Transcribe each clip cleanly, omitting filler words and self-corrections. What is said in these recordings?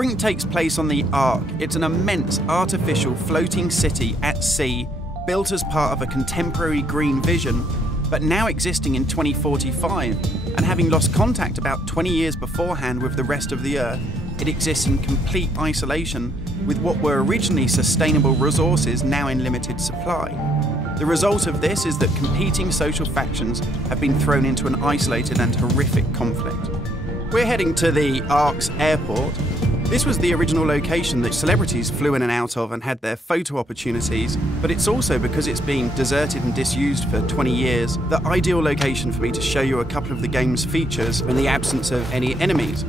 BRINK takes place on the Ark. It's an immense artificial floating city at sea, built as part of a contemporary green vision, but now existing in 2045, and having lost contact about 20 years beforehand with the rest of the Earth, it exists in complete isolation with what were originally sustainable resources now in limited supply. The result of this is that competing social factions have been thrown into an isolated and horrific conflict. We're heading to the Ark's airport. This was the original location that celebrities flew in and out of and had their photo opportunities, but it's also, because it's been deserted and disused for 20 years, the ideal location for me to show you a couple of the game's features in the absence of any enemies.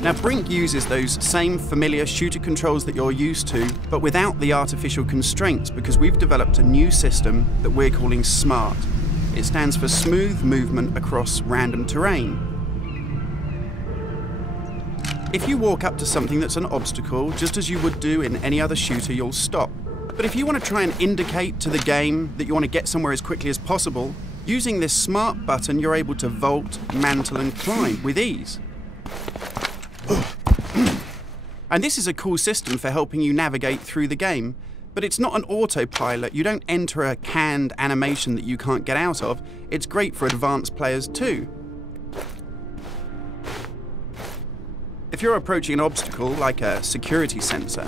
Now, BRINK uses those same familiar shooter controls that you're used to, but without the artificial constraints, because we've developed a new system that we're calling SMART. It stands for Smooth Movement Across Random Terrain. If you walk up to something that's an obstacle, just as you would do in any other shooter, you'll stop. But if you want to try and indicate to the game that you want to get somewhere as quickly as possible, using this SMART button, you're able to vault, mantle, and climb with ease. And this is a cool system for helping you navigate through the game, but it's not an autopilot. You don't enter a canned animation that you can't get out of. It's great for advanced players too. If you're approaching an obstacle, like a security sensor,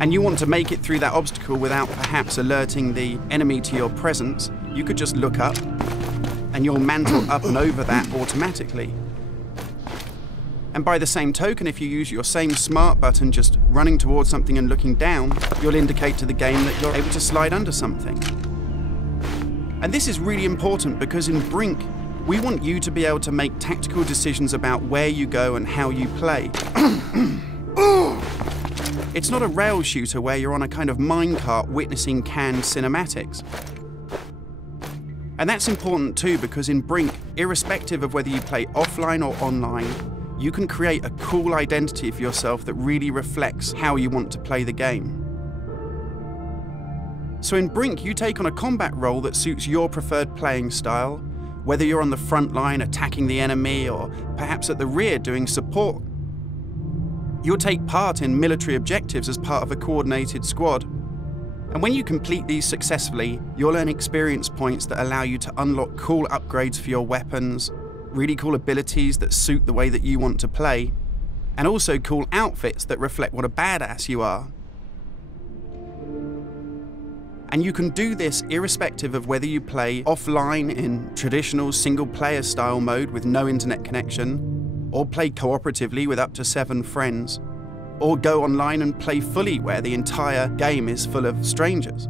and you want to make it through that obstacle without perhaps alerting the enemy to your presence, you could just look up, and you'll mantle up and over that automatically. And by the same token, if you use your same SMART button just running towards something and looking down, you'll indicate to the game that you're able to slide under something. And this is really important because in BRINK, we want you to be able to make tactical decisions about where you go and how you play. It's not a rail shooter where you're on a kind of minecart witnessing canned cinematics. And that's important too, because in BRINK, irrespective of whether you play offline or online, you can create a cool identity for yourself that really reflects how you want to play the game. So in BRINK, you take on a combat role that suits your preferred playing style, whether you're on the front line attacking the enemy or perhaps at the rear doing support. You'll take part in military objectives as part of a coordinated squad. And when you complete these successfully, you'll earn experience points that allow you to unlock cool upgrades for your weapons, really cool abilities that suit the way that you want to play, and also cool outfits that reflect what a badass you are. And you can do this irrespective of whether you play offline in traditional single-player style mode with no internet connection, or play cooperatively with up to 7 friends, or go online and play fully where the entire game is full of strangers.